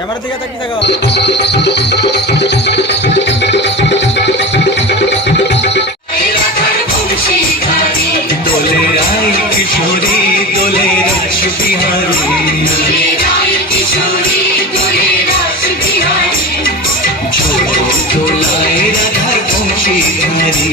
Camera দিকে তাকিয়ে থাকো। দোলে রায় কিশোরী দোলে রাস বিহারী ছোট দোলায় রাধার বংশীধারী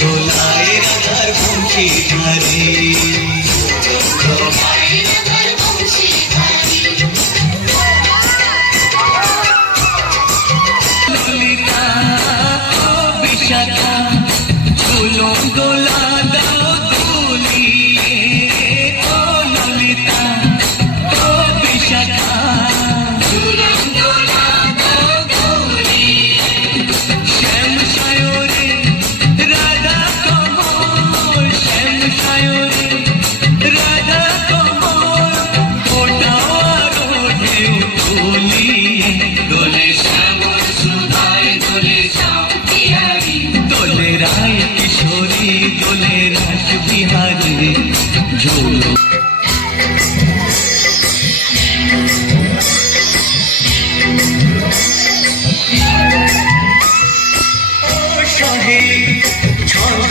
দোলায় রাধার বংশীধারী ললিতা ও বিশাখা ঝুলো দোলা দাও দুলিয়ে ও ললিতা ও বিশাখা ঝুলো দোলা দাও দুলিয়ে শ্যাম সায়রে রাধা কমল শ্যাম সায়রে রাধা কমল ফোটাও আরো ঢেউ তুলিয়ে দোলে শ্যাম সুধায় দোলে শ্যাম বিহারী দোলে রায় কিশোরী দোলে রাস বিহারী ঝুলো ছন্দ